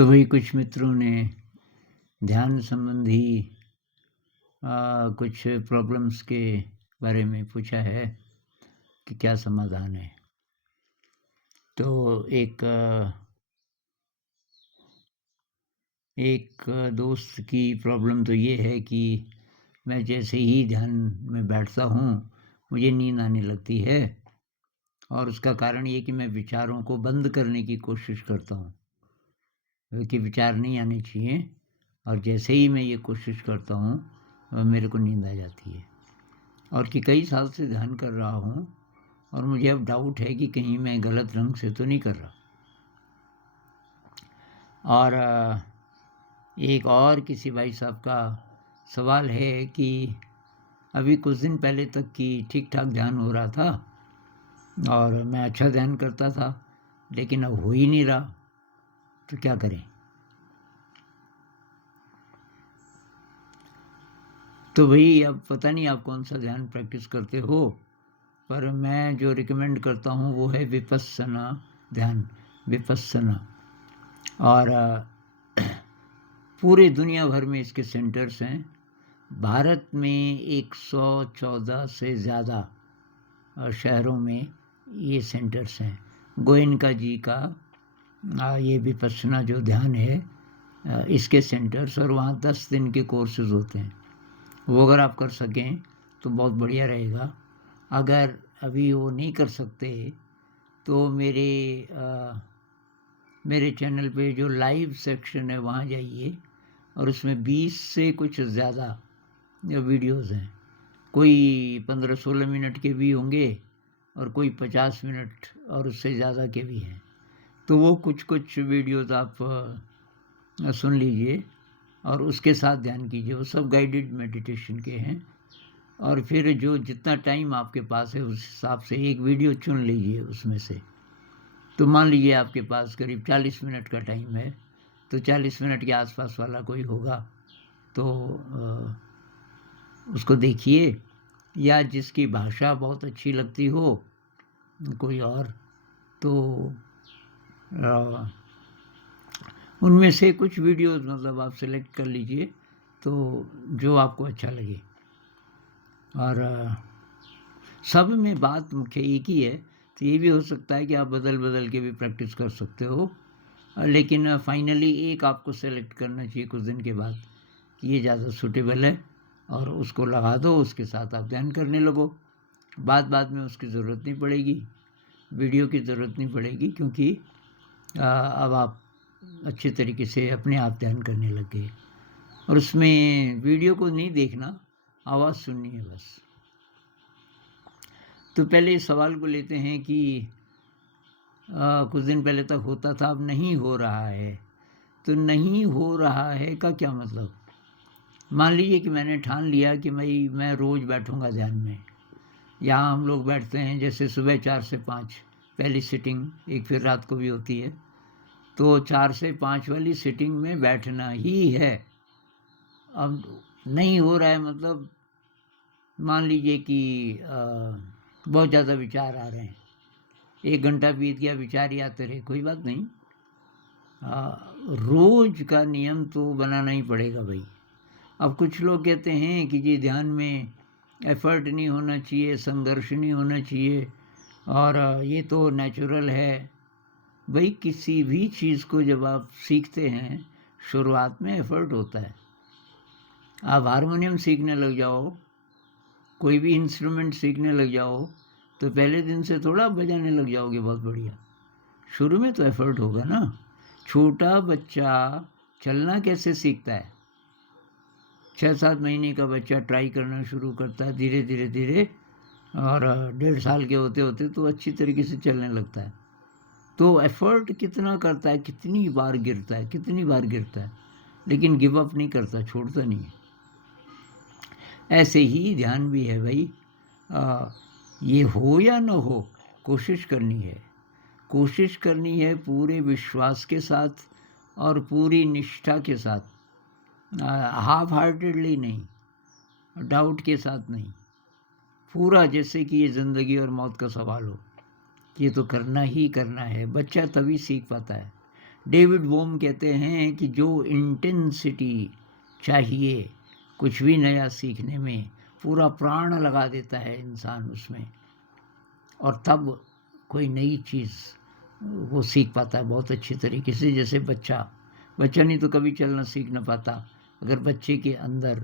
तो वही कुछ मित्रों ने ध्यान संबंधी कुछ प्रॉब्लम्स के बारे में पूछा है कि क्या समाधान है। तो एक दोस्त की प्रॉब्लम तो ये है कि मैं जैसे ही ध्यान में बैठता हूँ, मुझे नींद आने लगती है और उसका कारण ये कि मैं विचारों को बंद करने की कोशिश करता हूँ, कि विचार नहीं आने चाहिए और जैसे ही मैं ये कोशिश करता हूँ, मेरे को नींद आ जाती है। और कि कई साल से ध्यान कर रहा हूँ और मुझे अब डाउट है कि कहीं मैं गलत ढंग से तो नहीं कर रहा। और एक और किसी भाई साहब का सवाल है कि अभी कुछ दिन पहले तक कि ठीक-ठाक ध्यान हो रहा था और मैं अच्छा ध्यान करता था, लेकिन अब हो ही नहीं रहा, तो क्या करें? तो वही अब पता नहीं आप कौन सा ध्यान प्रैक्टिस करते हो, पर मैं जो रिकमेंड करता हूँ वो है विपस्सना ध्यान, विपस्सना। और पूरे दुनिया भर में इसके सेंटर्स हैं। भारत में 114 से ज़्यादा शहरों में ये सेंटर्स हैं। गोयनका जी का ये विपस्सना जो ध्यान है, इसके सेंटर्स, और वहाँ 10 दिन के कोर्सेज होते हैं। वो अगर आप कर सकें तो बहुत बढ़िया रहेगा। अगर अभी वो नहीं कर सकते तो मेरे चैनल पे जो लाइव सेक्शन है वहाँ जाइए और उसमें 20 से कुछ ज़्यादा वीडियोज़ हैं। कोई 15-16 मिनट के भी होंगे और कोई 50 मिनट और उससे ज़्यादा के भी हैं। तो वो कुछ वीडियोज़ आप सुन लीजिए और उसके साथ ध्यान कीजिए। वो सब गाइडेड मेडिटेशन के हैं। और फिर जो जितना टाइम आपके पास है उस हिसाब से एक वीडियो चुन लीजिए उसमें से। तो मान लीजिए आपके पास करीब 40 मिनट का टाइम है, तो 40 मिनट के आसपास वाला कोई होगा तो उसको देखिए, या जिसकी भाषा बहुत अच्छी लगती हो कोई और, तो उनमें से कुछ वीडियोज़ मतलब आप सेलेक्ट कर लीजिए, तो जो आपको अच्छा लगे। और सब में बात मुख्य एक ही है। तो ये भी हो सकता है कि आप बदल के भी प्रैक्टिस कर सकते हो, लेकिन फाइनली एक आपको सेलेक्ट करना चाहिए कुछ दिन के बाद कि ये ज़्यादा सूटेबल है और उसको लगा दो, उसके साथ आप ध्यान करने लगो। बाद में उसकी ज़रूरत नहीं पड़ेगी, वीडियो की ज़रूरत नहीं पड़ेगी, क्योंकि अब आप अच्छे तरीके से अपने आप ध्यान करने लग गए। और उसमें वीडियो को नहीं देखना, आवाज़ सुननी है बस। तो पहले इस सवाल को लेते हैं कि कुछ दिन पहले तक होता था, अब नहीं हो रहा है। तो नहीं हो रहा है का क्या मतलब? मान लीजिए कि मैंने ठान लिया कि मैं रोज़ बैठूंगा ध्यान में। यहाँ हम लोग बैठते हैं जैसे सुबह 4 से 5 पहली सिटिंग, एक फिर रात को भी होती है। तो 4 से 5 वाली सिटिंग में बैठना ही है। अब नहीं हो रहा है मतलब मान लीजिए कि बहुत ज़्यादा विचार आ रहे हैं, 1 घंटा बीत गया, विचार ही आते रहे, कोई बात नहीं। रोज़ का नियम तो बनाना ही पड़ेगा भाई। अब कुछ लोग कहते हैं कि जी ध्यान में एफर्ट नहीं होना चाहिए, संघर्ष नहीं होना चाहिए, और ये तो नेचुरल है। भाई किसी भी चीज़ को जब आप सीखते हैं, शुरुआत में एफर्ट होता है। आप हारमोनियम सीखने लग जाओ, कोई भी इंस्ट्रूमेंट सीखने लग जाओ, तो पहले दिन से थोड़ा बजाने लग जाओगे बहुत बढ़िया। शुरू में तो एफर्ट होगा ना। छोटा बच्चा चलना कैसे सीखता है? 6-7 महीने का बच्चा ट्राई करना शुरू करता है धीरे धीरे, और 1.5 साल के होते होते तो अच्छी तरीके से चलने लगता है। तो एफर्ट कितना करता है, कितनी बार गिरता है, लेकिन गिव अप नहीं करता, छोड़ता नहीं है। ऐसे ही ध्यान भी है भाई। ये हो या न हो, कोशिश करनी है पूरे विश्वास के साथ और पूरी निष्ठा के साथ, हाफ हार्टेडली नहीं, डाउट के साथ नहीं, पूरा जैसे कि ये ज़िंदगी और मौत का सवाल हो। ये तो करना ही करना है। बच्चा तभी सीख पाता है डेविड बोम कहते हैं कि जो इंटेंसिटी चाहिए कुछ भी नया सीखने में, पूरा प्राण लगा देता है इंसान उसमें, और तब कोई नई चीज़ वो सीख पाता है बहुत अच्छी तरीके से। जैसे बच्चा नहीं तो कभी चलना सीख ना पाता अगर बच्चे के अंदर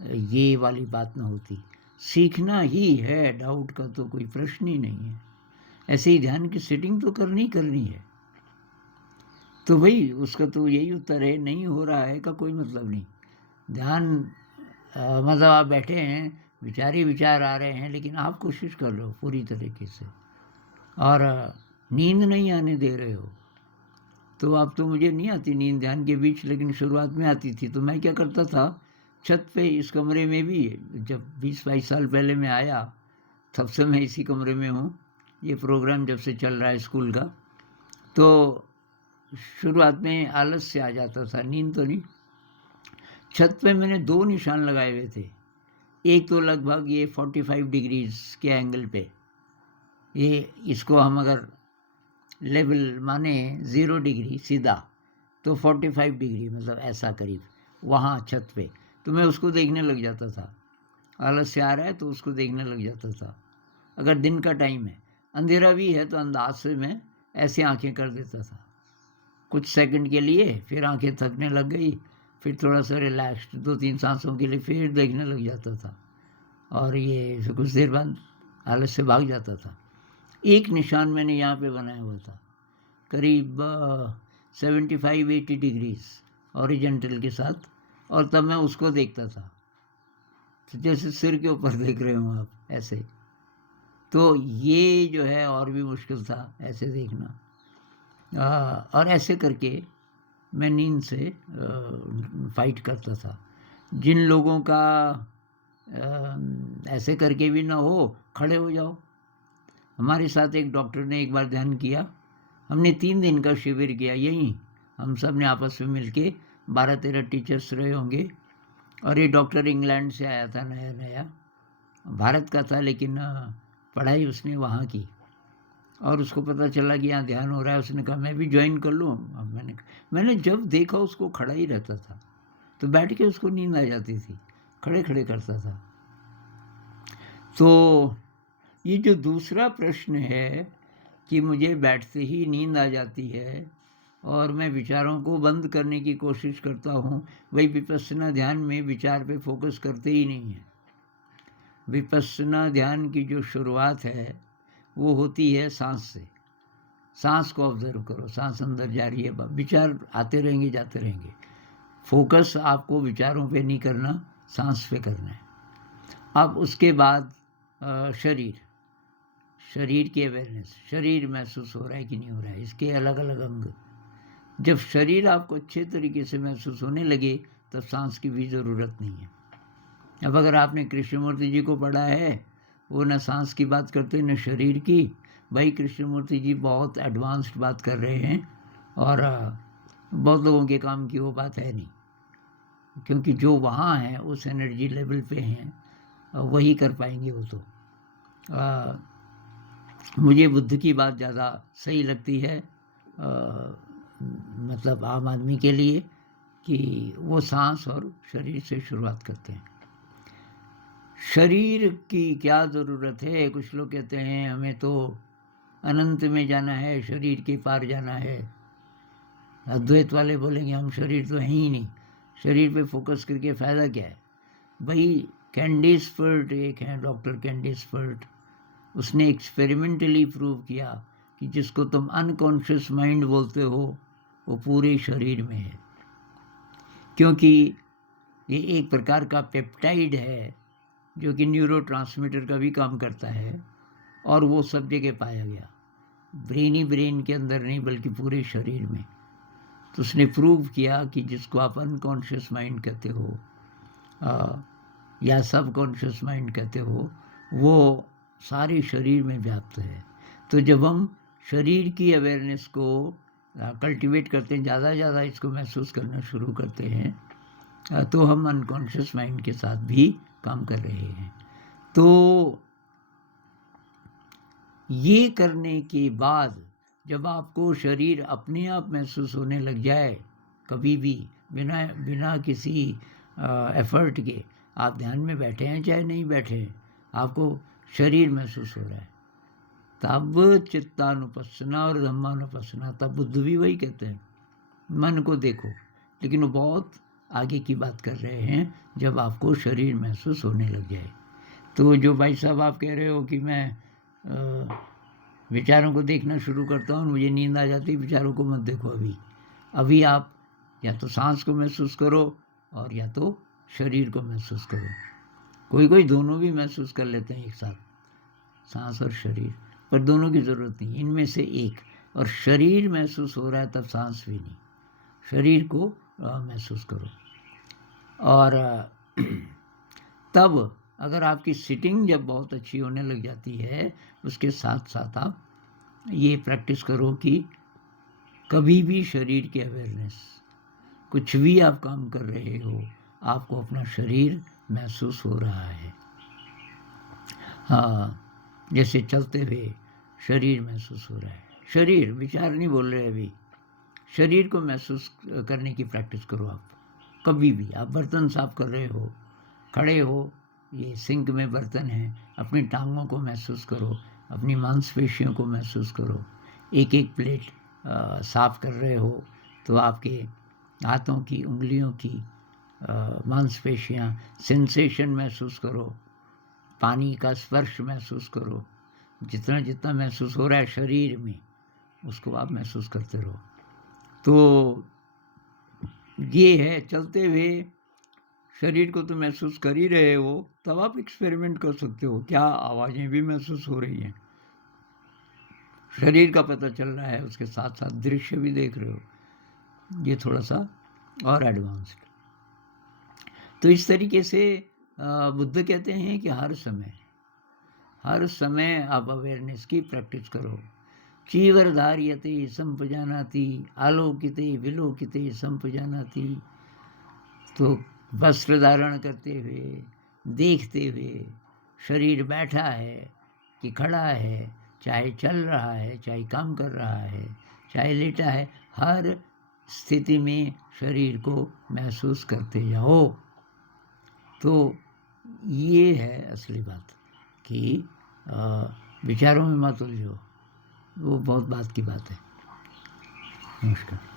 ये वाली बात ना होती। सीखना ही है, डाउट का तो कोई प्रश्न ही नहीं है। ऐसे ही ध्यान की सेटिंग तो करनी है। तो भाई उसका तो यही उत्तर है, नहीं हो रहा है का कोई मतलब नहीं। ध्यान मतलब आप बैठे हैं, विचार ही विचार आ रहे हैं, लेकिन आप कोशिश कर रहे हो पूरी तरीके से, और नींद नहीं आने दे रहे हो। तो अब तो मुझे नहीं आती नींद ध्यान के बीच, लेकिन शुरुआत में आती थी। तो मैं क्या करता था, छत पे इस कमरे में भी, जब 20-22 साल पहले मैं आया तब से मैं इसी कमरे में हूँ, ये प्रोग्राम जब से चल रहा है स्कूल का। तो शुरुआत में आलस से आ जाता था, नींद तो नहीं। छत पे मैंने 2 निशान लगाए हुए थे। एक तो लगभग ये 45 डिग्रीज के एंगल पे, ये इसको हम अगर लेवल माने 0 डिग्री सीधा, तो 45 डिग्री मतलब ऐसा करीब वहाँ छत पे। तो मैं उसको देखने लग जाता था, आलस से आ रहा है तो उसको देखने लग जाता था। अगर दिन का टाइम है, अंधेरा भी है, तो अंदाज से मैं ऐसे आंखें कर देता था कुछ सेकंड के लिए, फिर आंखें थकने लग गई, फिर थोड़ा सा रिलैक्स्ड 2-3 सांसों के लिए फिर देखने लग जाता था, और ये फिर कुछ देर बाद आलस से भाग जाता था। एक निशान मैंने यहाँ पे बनाया हुआ था, करीब 75-80 डिग्रीज हॉरिजॉन्टल के साथ, और तब मैं उसको देखता था, तो जैसे सिर के ऊपर देख रहे हो आप ऐसे। तो ये जो है और भी मुश्किल था ऐसे देखना। और ऐसे करके मैं नींद से फाइट करता था। जिन लोगों का ऐसे करके भी ना हो, खड़े हो जाओ। हमारे साथ एक डॉक्टर ने एक बार ध्यान किया, हमने 3 दिन का शिविर किया यहीं, हम सब ने आपस में मिलके 12-13 टीचर्स रहे होंगे, और ये डॉक्टर इंग्लैंड से आया था, नया भारत का था, लेकिन पढ़ाई उसने वहाँ की, और उसको पता चला कि यहाँ ध्यान हो रहा है। उसने कहा मैं भी ज्वाइन कर लूँ। अब मैंने जब देखा उसको खड़ा ही रहता था, तो बैठ के उसको नींद आ जाती थी, खड़े खड़े करता था। तो ये जो दूसरा प्रश्न है कि मुझे बैठते ही नींद आ जाती है और मैं विचारों को बंद करने की कोशिश करता हूँ, वही विपश्यना ध्यान में विचार पे फोकस करते ही नहीं है। विपश्यना ध्यान की जो शुरुआत है वो होती है सांस से। सांस को ऑब्जर्व करो, सांस अंदर जा रही है, विचार आते रहेंगे जाते रहेंगे। फोकस आपको विचारों पे नहीं करना, सांस पे करना है। अब उसके बाद शरीर की अवेयरनेस, शरीर महसूस हो रहा है कि नहीं हो रहा है, इसके अलग अलग अंग। जब शरीर आपको अच्छे तरीके से महसूस होने लगे तब सांस की भी ज़रूरत नहीं है। अब अगर आपने कृष्णमूर्ति जी को पढ़ा है, वो न सांस की बात करते न शरीर की। भाई कृष्णमूर्ति जी बहुत एडवांस्ड बात कर रहे हैं, और बहुत लोगों के काम की वो बात है नहीं, क्योंकि जो वहाँ हैं उस एनर्जी लेवल पे हैं, वही कर पाएंगे वो तो। मुझे बुद्ध की बात ज़्यादा सही लगती है, मतलब आम आदमी के लिए, कि वो सांस और शरीर से शुरुआत करते हैं। शरीर की क्या ज़रूरत है? कुछ लोग कहते हैं हमें तो अनंत में जाना है, शरीर के पार जाना है। अद्वैत वाले बोलेंगे हम शरीर तो है ही नहीं, शरीर पे फोकस करके फ़ायदा क्या है? भाई कैंडिस फर्ट एक है, डॉक्टर कैंडिस फर्ट, उसने एक्सपेरिमेंटली प्रूव किया कि जिसको तुम अनकॉन्शियस माइंड बोलते हो वो पूरे शरीर में है, क्योंकि ये एक प्रकार का पेप्टाइड है जो कि न्यूरोट्रांसमीटर का भी काम करता है, और वो सब जगह पाया गया, ब्रेन के अंदर नहीं बल्कि पूरे शरीर में। तो उसने प्रूव किया कि जिसको आप अनकॉन्शियस माइंड कहते हो या सबकॉन्शियस माइंड कहते हो, वो सारे शरीर में व्याप्त है। तो जब हम शरीर की अवेयरनेस को कल्टीवेट करते हैं, ज़्यादा इसको महसूस करना शुरू करते हैं, तो हम अनकॉन्शियस माइंड के साथ भी काम कर रहे हैं। तो ये करने के बाद जब आपको शरीर अपने आप महसूस होने लग जाए, कभी भी बिना बिना किसी एफर्ट के, आप ध्यान में बैठे हैं चाहे नहीं बैठे हैं, आपको शरीर महसूस हो रहा है, तब चित्तानुपස්සना और धम्मानुपස්සना, तब बुद्ध भी वही कहते हैं, मन को देखो। लेकिन वो बहुत आगे की बात कर रहे हैं, जब आपको शरीर महसूस होने लग जाए। तो जो भाई साहब आप कह रहे हो कि मैं विचारों को देखना शुरू करता हूँ, मुझे नींद आ जाती है, विचारों को मत देखो। अभी आप या तो सांस को महसूस करो और या तो शरीर को महसूस करो। कोई कोई दोनों भी महसूस कर लेते हैं एक साथ, सांस और शरीर, पर दोनों की ज़रूरत नहीं, इनमें से एक। और शरीर महसूस हो रहा है तब सांस भी नहीं, शरीर को महसूस करो। और तब अगर आपकी सिटिंग जब बहुत अच्छी होने लग जाती है, उसके साथ साथ आप ये प्रैक्टिस करो कि कभी भी शरीर की अवेयरनेस, कुछ भी आप काम कर रहे हो, आपको अपना शरीर महसूस हो रहा है। हाँ, जैसे चलते हुए शरीर महसूस हो रहा है, शरीर, विचार नहीं बोल रहे अभी, शरीर को महसूस करने की प्रैक्टिस करो आप। कभी भी आप बर्तन साफ कर रहे हो, खड़े हो, ये सिंक में बर्तन है, अपनी टांगों को महसूस करो, अपनी मांसपेशियों को महसूस करो। एक एक प्लेट साफ कर रहे हो तो आपके हाथों की, उंगलियों की मांसपेशियाँ, सेंसेशन महसूस करो, पानी का स्पर्श महसूस करो। जितना जितना महसूस हो रहा है शरीर में, उसको आप महसूस करते रहो। तो ये है, चलते हुए शरीर को तो महसूस कर ही रहे हो, तब आप एक्सपेरिमेंट कर सकते हो, क्या आवाज़ें भी महसूस हो रही हैं, शरीर का पता चल रहा है, उसके साथ साथ दृश्य भी देख रहे हो। ये थोड़ा सा और एडवांस्ड। तो इस तरीके से बुद्ध कहते हैं कि हर समय आप अवेयरनेस की प्रैक्टिस करो। चीवरधार्यते संपजानाति, आलोकिते विलोकिते संपजानाति। तो वस्त्र धारण करते हुए, देखते हुए, शरीर बैठा है कि खड़ा है, चाहे चल रहा है, चाहे काम कर रहा है, चाहे लेटा है, हर स्थिति में शरीर को महसूस करते जाओ। तो ये है असली बात कि विचारों में मत उलझो, वो बहुत बात की बात है। नमस्कार।